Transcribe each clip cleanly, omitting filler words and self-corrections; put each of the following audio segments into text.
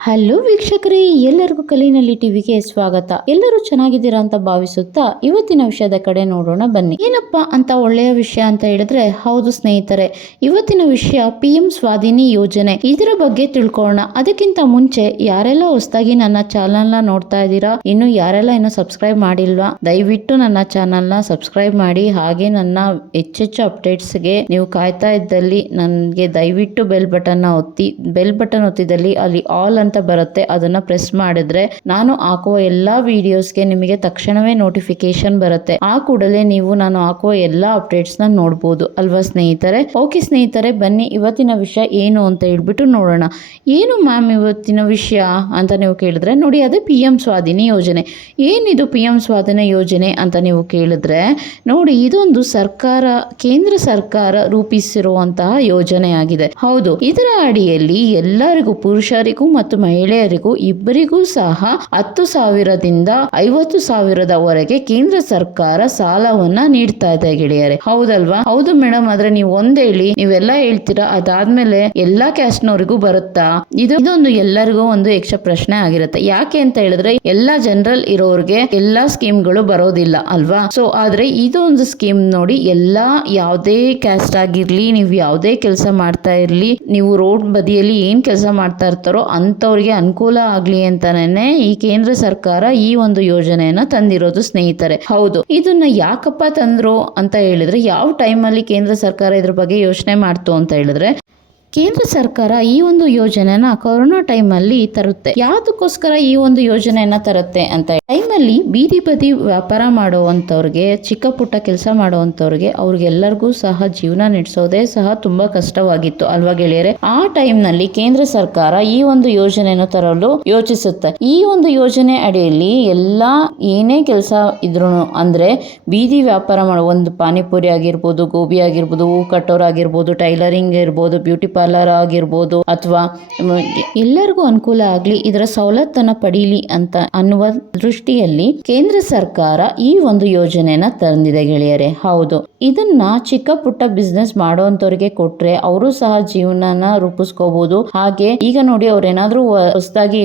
Hello ವೀಕ್ಷಕರೇ, ಎಲ್ಲರಿಗೂ ಕಲಿನಲ್ಲಿ ಟಿವಿಗೆ ಸ್ವಾಗತ. ಎಲ್ಲರೂ ಚೆನ್ನಾಗಿದ್ದೀರಾ ಅಂತ ಭಾವಿಸುತ್ತಾ ಇವತ್ತಿನ ವಿಷಯದ ಕಡೆ ನೋಡೋಣ ಬನ್ನಿ. ಏನಪ್ಪಾ ಅಂತ ಒಳ್ಳೆಯ ವಿಷಯ ಅಂತ ಹೇಳಿದ್ರೆ, ಹೌದು ಸ್ನೇಹಿತರೆ, ಇವತ್ತಿನ ವಿಷಯ PM ಸ್ವಾಧಿನಿ ಯೋಜನೆ. ಇದರ ಬಗ್ಗೆ ತಿಳ್ಕೊಳ್ಳೋಣ. ಅದಕ್ಕಿಂತ ಮುಂಚೆ ಯಾರೆಲ್ಲ ಹೊಸದಾಗಿ ನನ್ನ ಚಾನಲ್ ನ ನೋಡ್ತಾ ಇದ್ದೀರಾ, ಇನ್ನು ಯಾರೆಲ್ಲ ಇನ್ನು ಸಬ್ಸ್ಕ್ರೈಬ್ ಮಾಡಿಲ್ವಾ, ದಯವಿಟ್ಟು ನನ್ನ ಚಾನಲ್ ನ ಸಬ್ಸ್ಕ್ರೈಬ್ ಮಾಡಿ. ಹಾಗೆ ನನ್ನ ಹೆಚ್ಚೆಚ್ಚು ಅಪ್ಡೇಟ್ಸ್ಗೆ ನೀವು ಕಾಯ್ತಾ ಇದ್ದಲ್ಲಿ ನನಗೆ ದಯವಿಟ್ಟು ಬೆಲ್ ಬಟನ್ ಒತ್ತಿ. ಬೆಲ್ ಬಟನ್ ಒತ್ತಿದಲ್ಲಿ ಅಲ್ಲಿ ಆಲ್ ಅಂತ ಬರುತ್ತೆ, ಅದನ್ನ ಪ್ರೆಸ್ ಮಾಡಿದ್ರೆ ನಾನು ಹಾಕುವ ಎಲ್ಲಾ ವಿಡಿಯೋಸ್ಗೆ ನಿಮಗೆ ತಕ್ಷಣವೇ ನೋಟಿಫಿಕೇಶನ್ ಬರುತ್ತೆ. ಆ ಕೂಡಲೇ ನೀವು ನಾನು ಹಾಕುವ ಎಲ್ಲಾ ಅಪ್ಡೇಟ್ಸ್ ನ ನೋಡಬಹುದು ಅಲ್ವಾ ಸ್ನೇಹಿತರೆ. ಓಕೆ ಸ್ನೇಹಿತರೆ, ಬನ್ನಿ ಇವತ್ತಿನ ವಿಷಯ ಏನು ಅಂತ ಹೇಳ್ಬಿಟ್ಟು ನೋಡೋಣ. ಏನು ಮ್ಯಾಮ್ ಇವತ್ತಿನ ವಿಷಯ ಅಂತ ನೀವು ಕೇಳಿದ್ರೆ, ನೋಡಿ ಅದೇ PM ಸ್ವಾಧಿನಿ ಯೋಜನೆ. ಏನಿದು PM ಸ್ವಾಧಿನಿ ಯೋಜನೆ ಅಂತ ನೀವು ಕೇಳಿದ್ರೆ, ನೋಡಿ ಇದೊಂದು ಕೇಂದ್ರ ಸರ್ಕಾರ ರೂಪಿಸಿರುವಂತಹ ಯೋಜನೆ ಆಗಿದೆ. ಹೌದು, ಇದರ ಅಡಿಯಲ್ಲಿ ಎಲ್ಲರಿಗೂ, ಪುರುಷರಿಗೂ ಮತ್ತು ಮಹಿಳೆಯರಿಗೂ ಇಬ್ಬರಿಗೂ ಸಹ 10,000ದಿಂದ 50,000ದವರೆಗೆ ಕೇಂದ್ರ ಸರ್ಕಾರ ಸಾಲವನ್ನ ನೀಡ್ತಾ ಇದೆ ಗೆಳೆಯರೆ. ಹೌದಲ್ವಾ? ಹೌದು ಮೇಡಮ್, ಆದ್ರೆ ನೀವು ಒಂದ್ ಹೇಳಿ, ನೀವೆಲ್ಲ ಹೇಳ್ತೀರಾ ಅದಾದ್ಮೇಲೆ ಎಲ್ಲಾ ಕ್ಯಾಸ್ಟ್ನವರಿಗೂ ಬರುತ್ತಾ? ಇದೊಂದು ಎಲ್ಲರಿಗೂ ಒಂದು ಯಕ್ಷ ಪ್ರಶ್ನೆ ಆಗಿರುತ್ತೆ. ಯಾಕೆ ಅಂತ ಹೇಳಿದ್ರೆ, ಎಲ್ಲಾ ಜನರಲ್ ಇರೋರ್ಗೆ ಎಲ್ಲಾ ಸ್ಕೀಮ್ಗಳು ಬರೋದಿಲ್ಲ ಅಲ್ವಾ? ಸೊ ಆದ್ರೆ ಇದೊಂದು ಸ್ಕೀಮ್ ನೋಡಿ, ಎಲ್ಲಾ ಯಾವುದೇ ಕ್ಯಾಸ್ಟ್ ಆಗಿರ್ಲಿ, ನೀವು ಯಾವುದೇ ಕೆಲಸ ಮಾಡ್ತಾ ಇರ್ಲಿ, ನೀವು ರೋಡ್ ಬದಿಯಲ್ಲಿ ಏನ್ ಕೆಲಸ ಮಾಡ್ತಾ ಇರ್ತಾರೋ ಅಂತವ್ರಿಗೆ ಅನುಕೂಲ ಆಗ್ಲಿ ಅಂತಾನೆ ಈ ಕೇಂದ್ರ ಸರ್ಕಾರ ಈ ಒಂದು ಯೋಜನೆಯನ್ನ ತಂದಿರೋದು ಸ್ನೇಹಿತರೆ. ಹೌದು, ಇದನ್ನ ಯಾಕಪ್ಪ ತಂದ್ರು ಅಂತ ಹೇಳಿದ್ರೆ, ಯಾವ ಟೈಮಲ್ಲಿ ಕೇಂದ್ರ ಸರ್ಕಾರ ಇದ್ರ ಬಗ್ಗೆ ಯೋಚನೆ ಮಾಡ್ತು ಅಂತ ಹೇಳಿದ್ರೆ, ಕೇಂದ್ರ ಸರ್ಕಾರ ಈ ಒಂದು ಯೋಜನೆನ ಕೊರೋನಾ ಟೈಮಲ್ಲಿ ತರುತ್ತೆ. ಯಾವ್ದಕ್ಕೋಸ್ಕರ ಈ ಒಂದು ಯೋಜನೆಯನ್ನ ತರುತ್ತೆ ಅಂತ ಟೈಮಲ್ಲಿ ಬೀದಿ ಬದಿ ವ್ಯಾಪಾರ ಮಾಡುವಂತವ್ರಿಗೆ, ಚಿಕ್ಕ ಪುಟ್ಟ ಕೆಲಸ ಮಾಡುವಂತವ್ರಿಗೆ, ಅವ್ರಿಗೆಲ್ಲರಿಗೂ ಸಹ ಜೀವನ ನಡೆಸೋದೇ ಸಹ ತುಂಬಾ ಕಷ್ಟವಾಗಿತ್ತು ಅಲ್ವಾ ಗೆಳೆಯರೆ. ಆ ಟೈಮ್ನಲ್ಲಿ ಕೇಂದ್ರ ಸರ್ಕಾರ ಈ ಒಂದು ಯೋಜನೆಯನ್ನು ತರಲು ಯೋಚಿಸುತ್ತೆ. ಈ ಒಂದು ಯೋಜನೆ ಅಡಿಯಲ್ಲಿ ಎಲ್ಲಾ ಏನೇ ಕೆಲಸ ಇದ್ರು, ಅಂದ್ರೆ ಬೀದಿ ವ್ಯಾಪಾರ ಮಾಡೋ, ಒಂದು ಪಾನಿಪುರಿ ಆಗಿರ್ಬೋದು, ಗೋಬಿ ಆಗಿರ್ಬೋದು, ಹೂ ಕಟ್ಟೋರ್ ಆಗಿರ್ಬೋದು, ಟೈಲರಿಂಗ್ ಇರ್ಬೋದು, ಬ್ಯೂಟಿ ಪಾರ್ಲರ್ ಆಗಿರ್ಬೋದು, ಅಥವಾ ಎಲ್ಲರಿಗೂ ಅನುಕೂಲ ಆಗ್ಲಿ, ಇದರ ಸವಲತ್ತನ್ನ ಪಡೀಲಿ ಅಂತ ಅನ್ನುವ ದೃಷ್ಟಿಯಲ್ಲಿ ಕೇಂದ್ರ ಸರ್ಕಾರ ಈ ಒಂದು ಯೋಜನೆಯನ್ನ ತಂದಿದೆ ಗೆಳೆಯರೆ. ಹೌದು, ಇದನ್ನ ಚಿಕ್ಕ ಪುಟ್ಟ ಬಿಸ್ನೆಸ್ ಮಾಡೋಂತವ್ರಿಗೆ ಕೊಟ್ರೆ ಅವರು ಸಹ ಜೀವನನ ರೂಪಿಸ್ಕೋಬಹುದು. ಹಾಗೆ ಈಗ ನೋಡಿ, ಅವ್ರು ಏನಾದ್ರು ಹೊಸದಾಗಿ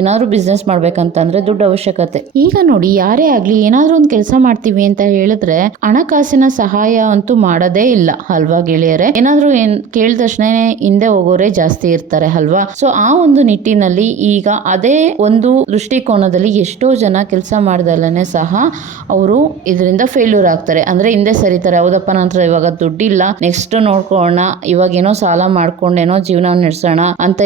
ಏನಾದ್ರು ಬಿಸ್ನೆಸ್ ಮಾಡ್ಬೇಕಂತಂದ್ರೆ ದುಡ್ಡು ಅವಶ್ಯಕತೆ. ಈಗ ನೋಡಿ, ಯಾರೇ ಆಗ್ಲಿ ಏನಾದ್ರು ಒಂದು ಕೆಲಸ ಮಾಡ್ತೀವಿ ಅಂತ ಹೇಳಿದ್ರೆ ಹಣಕಾಸಿನ ಸಹಾಯ ಅಂತೂ ಮಾಡೋದೇ ಇಲ್ಲ ಅಲ್ವಾ ಗೆಳೆಯರೆ. ಏನಾದ್ರು ಕೇಳಿದ ತಕ್ಷಣ ಹಿಂದೆ ಹೋಗೋರೆ ಜಾಸ್ತಿ ಇರ್ತಾರೆ ಅಲ್ವಾ. ಸೊ ಆ ಒಂದು ನಿಟ್ಟಿನಲ್ಲಿ ಈಗ ಅದೇ ಒಂದು ದೃಷ್ಟಿಕೋನದಲ್ಲಿ ಎಷ್ಟೋ ಜನ ಕೆಲಸ ಮಾಡ್ದಲ್ಲೇ ಸಹ ಅವರು ಇದರಿಂದ ಫೇಲ್ಯೂರ್ ಆಗ್ತಾರೆ, ಅಂದ್ರೆ ಹಿಂದೆ ಸರಿತಾರೆ. ಹೌದಪ್ಪ, ನಂತರ ಇವಾಗ ದುಡ್ಡಿಲ್ಲ, ನೆಕ್ಸ್ಟ್ ನೋಡ್ಕೊಳ್ಳೋಣ, ಇವಾಗ ಏನೋ ಸಾಲ ಮಾಡ್ಕೊಂಡೇನೋ ಜೀವನ ನಡೆಸೋಣ ಅಂತ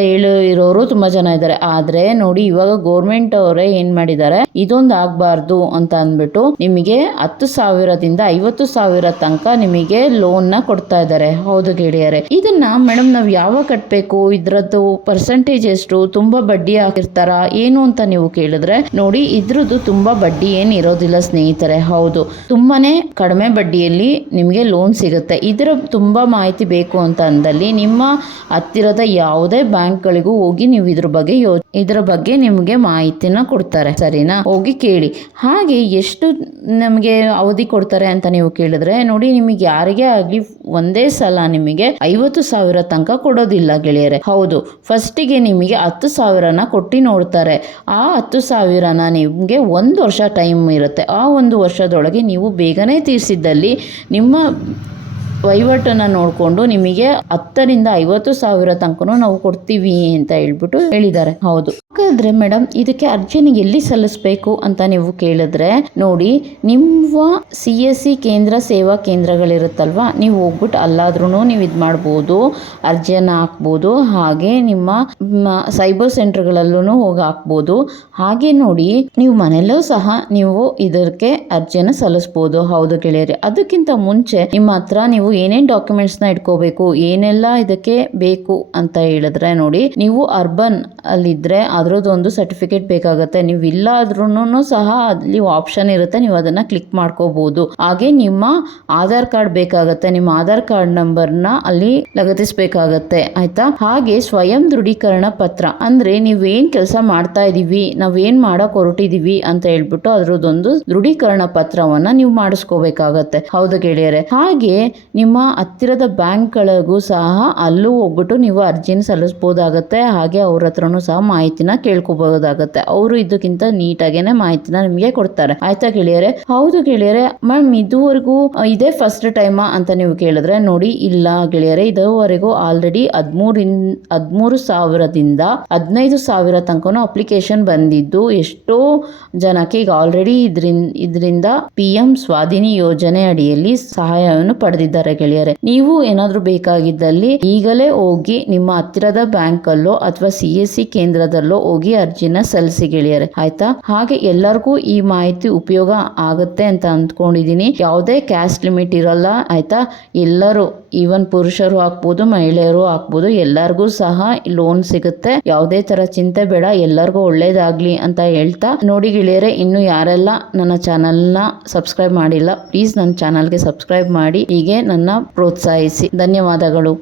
ಇರೋರು ತುಂಬಾ ಜನ ಇದ್ದಾರೆ. ಆದ್ರೆ ನೋಡಿ, ಇವಾಗ ಗೌರ್ಮೆಂಟ್ ಅವರೇ ಏನ್ ಮಾಡಿದ್ದಾರೆ, ಇದೊಂದು ಆಗ್ಬಾರ್ದು ಅಂತ ಅಂದ್ಬಿಟ್ಟು ನಿಮಗೆ 10,000ದಿಂದ 50,000 ತನಕ ನಿಮಗೆ ಲೋನ್ ನ ಕೊಡ್ತಾ ಇದ್ದಾರೆ. ಹೌದು ಗೆಳೆಯರೆ, ಇದನ್ನ ಮೇಡಮ್ ನಾವು ಯಾವಾಗ ಕಟ್ಟಬೇಕು, ಇದ್ರದ್ದು ಪರ್ಸೆಂಟೇಜ್ ಎಷ್ಟು, ತುಂಬಾ ಬಡ್ಡಿ ಹಾಕಿರ್ತಾರ ಏನು ಅಂತ ನೀವು ಕೇಳಿದ್ರೆ, ನೋಡಿ ಇದ್ರದ್ದು ತುಂಬಾ ಬಡ್ಡಿ ಏನ್ ಇರೋದಿಲ್ಲ ಸ್ನೇಹಿತರೆ. ಹೌದು, ತುಂಬಾನೇ ಕಡಿಮೆ ಬಡ್ಡಿಯಲ್ಲಿ ನಿಮಗೆ ಲೋನ್ ಸಿಗುತ್ತೆ. ಇದರ ತುಂಬಾ ಮಾಹಿತಿ ಬೇಕು ಅಂತ ಅಂದಲ್ಲಿ ನಿಮ್ಮ ಹತ್ತಿರದ ಯಾವುದೇ ಬ್ಯಾಂಕ್ಗಳಿಗೂ ಹೋಗಿ ನೀವು ಇದ್ರ ಬಗ್ಗೆ ನಿಮಗೆ ಮಾಹಿತಿನ ಕೊಡ್ತಾರೆ, ಸರಿನಾ? ಹೋಗಿ ಕೇಳಿ. ಹಾಗೆ ಎಷ್ಟು ನಮಗೆ ಅವಧಿ ಕೊಡ್ತಾರೆ ಅಂತ ನೀವು ಕೇಳಿದ್ರೆ, ನೋಡಿ ನಿಮಗೆ ಯಾರಿಗೇ ಆಗ್ಲಿ ಒಂದೇ ಸಲ ನಿಮಗೆ 50,000 ತನಕ ಕೊಡೋದಿಲ್ಲ ಗೆಳೆಯರೆ. ಹೌದು, ಫಸ್ಟಿಗೆ ನಿಮಗೆ 10,000ನ ಕೊಟ್ಟು ನೋಡ್ತಾರೆ. ಆ 10,000ನ ನಿಮಗೆ 1 ವರ್ಷ ಟೈಮ್ ಇರುತ್ತೆ. ಆ 1 ವರ್ಷದೊಳಗೆ ನೀವು ಬೇಗನೆ ತೀರಿಸಿದ್ದಲ್ಲಿ ನಿಮ್ಮ ವಹಿವಾಟನ್ನ ನೋಡ್ಕೊಂಡು ನಿಮಗೆ 10ರಿಂದ 50,000 ತನಕ ನಾವು ಕೊಡ್ತೀವಿ ಅಂತ ಹೇಳ್ಬಿಟ್ಟು ಹೇಳಿದ್ದಾರೆ. ಹೌದು, ಹಾಗಾದ್ರೆ ಮೇಡಮ್ ಇದಕ್ಕೆ ಅರ್ಜಿನ ಎಲ್ಲಿ ಸಲ್ಲಿಸಬೇಕು ಅಂತ ನೀವು ಕೇಳಿದ್ರೆ, ನೋಡಿ ನಿಮ್ಮ CSC ಕೇಂದ್ರ ಸೇವಾ ಕೇಂದ್ರಗಳಿರುತ್ತಲ್ವಾ, ನೀವು ಹೋಗ್ಬಿಟ್ಟು ಅಲ್ಲಾದ್ರೂ ನೀವು ಇದು ಮಾಡ್ಬೋದು, ಅರ್ಜಿಯನ್ನ ಹಾಕ್ಬೋದು. ಹಾಗೆ ನಿಮ್ಮ ಸೈಬರ್ ಸೆಂಟರ್ಗಳಲ್ಲೂ ಹೋಗಿ ಹಾಕ್ಬೋದು. ಹಾಗೆ ನೋಡಿ, ನೀವು ಮನೆಯಲ್ಲೂ ಸಹ ನೀವು ಇದಕ್ಕೆ ಅರ್ಜಿಯನ್ನು ಸಲ್ಲಿಸ್ಬೋದು. ಹೌದು ಗೆಳೆಯರೆ, ಅದಕ್ಕಿಂತ ಮುಂಚೆ ನಿಮ್ಮ ಹತ್ರ ನೀವು ಏನೇನ್ ಡಾಕ್ಯುಮೆಂಟ್ಸ್ ನ ಇಟ್ಕೋಬೇಕು, ಏನೆಲ್ಲ ಇದಕ್ಕೆ ಬೇಕು ಅಂತ ಹೇಳಿದ್ರೆ, ನೋಡಿ ನೀವು ಅರ್ಬನ್ ಅಲ್ಲಿದ್ರೆ ಅದ್ರ ಅದರದ್ದೊಂದು ಸರ್ಟಿಫಿಕೇಟ್ ಬೇಕಾಗುತ್ತೆ. ನೀವು ಇಲ್ಲ ಆದ್ರೂ ಸಹ ಅಲ್ಲಿ ಆಪ್ಷನ್ ಇರುತ್ತೆ, ನೀವು ಅದನ್ನ ಕ್ಲಿಕ್ ಮಾಡ್ಕೋಬಹುದು. ಹಾಗೆ ನಿಮ್ಮ ಆಧಾರ್ ಕಾರ್ಡ್ ಬೇಕಾಗುತ್ತೆ, ನಿಮ್ಮ ಆಧಾರ್ ಕಾರ್ಡ್ ನಂಬರ್ನ ಅಲ್ಲಿ ಲಗತ್ತಿಸಬೇಕಾಗತ್ತೆ, ಆಯ್ತಾ. ಹಾಗೆ ಸ್ವಯಂ ದೃಢೀಕರಣ ಪತ್ರ ಅಂದ್ರೆ ನೀವೇನ್ ಕೆಲಸ ಮಾಡ್ತಾ ಇದೀವಿ, ನಾವೇನ್ ಮಾಡಕ್ ಹೊರಟಿದೀವಿ ಅಂತ ಹೇಳ್ಬಿಟ್ಟು ಅದರದ್ದೊಂದು ದೃಢೀಕರಣ ಪತ್ರವನ್ನ ನೀವು ಮಾಡಿಸ್ಕೋಬೇಕಾಗತ್ತೆ. ಹೌದು ಗೆಳೆಯರೆ. ಹಾಗೆ ನಿಮ್ಮ ಹತ್ತಿರದ ಬ್ಯಾಂಕ್ಗಳಿಗೂ ಸಹ ಅಲ್ಲೂ ಹೋಗ್ಬಿಟ್ಟು ನೀವು ಅರ್ಜಿನ ಸಲ್ಲಿಸಬಹುದಾಗತ್ತೆ. ಹಾಗೆ ಅವ್ರ ಹತ್ರನೂ ಸಹ ಮಾಹಿತಿನ ಕೇಳ್ಕೋಬಹುದಾಗತ್ತೆ. ಅವರು ಇದಕ್ಕಿಂತ ನೀಟಾಗೇನೆ ಮಾಹಿತಿನ ನಿಮ್ಗೆ ಕೊಡ್ತಾರೆ, ಆಯ್ತಾ ಗೆಳೆಯರೆ. ಹೌದು ಗೆಳೆಯರೆ. ಮ್ಯಾಮ್ ಇದುವರೆಗೂ ಇದೇ ಫಸ್ಟ್ ಟೈಮಾ ಅಂತ ನೀವು ಕೇಳಿದ್ರೆ, ನೋಡಿ ಇಲ್ಲ ಗೆಳೆಯರೆ, ಇದುವರೆಗೂ ಆಲ್ರೆಡಿ 13,000ದಿಂದ 15,000 ತನಕನೂ ಅಪ್ಲಿಕೇಶನ್ ಬಂದಿದ್ದು ಎಷ್ಟೋ ಜನಕ್ಕೆ ಈಗ ಆಲ್ರೆಡಿ ಇದರಿಂದ PM ಸ್ವಾಧೀನಿ ಯೋಜನೆ ಅಡಿಯಲ್ಲಿ ಸಹಾಯವನ್ನು ಪಡೆದಿದ್ದಾರೆ ಗೆಳೆಯರೆ. ನೀವು ಏನಾದ್ರೂ ಬೇಕಾಗಿದ್ದಲ್ಲಿ ಈಗಲೇ ಹೋಗಿ ನಿಮ್ಮ ಹತ್ತಿರದ ಬ್ಯಾಂಕ್ ಅಲ್ಲೋ ಅಥವಾ CSC ಕೇಂದ್ರದಲ್ಲೋ ಹೋಗಿ ಅರ್ಜಿನ ಸಲ್ಲಿಸಿ ಗೆಳೆಯರೆ, ಆಯ್ತಾ. ಹಾಗೆ ಎಲ್ಲರಿಗೂ ಈ ಮಾಹಿತಿ ಉಪಯೋಗ ಆಗುತ್ತೆ ಅಂತ ಅಂದ್ಕೊಂಡಿದೀನಿ. ಯಾವುದೇ ಕ್ಯಾಸ್ಟ್ ಲಿಮಿಟ್ ಇರಲ್ಲ, ಆಯ್ತಾ. ಎಲ್ಲರೂ ಈವನ್ ಪುರುಷರು ಹಾಕ್ಬೋದು, ಮಹಿಳೆಯರು ಹಾಕ್ಬೋದು, ಎಲ್ಲರಿಗೂ ಸಹ ಲೋನ್ ಸಿಗುತ್ತೆ. ಯಾವುದೇ ತರ ಚಿಂತೆ ಬೇಡ, ಎಲ್ಲರಿಗೂ ಒಳ್ಳೇದಾಗ್ಲಿ ಅಂತ ಹೇಳ್ತಾ, ನೋಡಿ ಗೆಳೆಯರೆ, ಇನ್ನು ಯಾರೆಲ್ಲ ನನ್ನ ಚಾನಲ್ನ ಸಬ್ಸ್ಕ್ರೈಬ್ ಮಾಡಿಲ್ಲ, ಪ್ಲೀಸ್ ನನ್ನ ಚಾನಲ್ಗೆ ಸಬ್ಸ್ಕ್ರೈಬ್ ಮಾಡಿ ಹೀಗೆ ನನ್ನ ಪ್ರೋತ್ಸಾಹಿಸಿ. ಧನ್ಯವಾದಗಳು.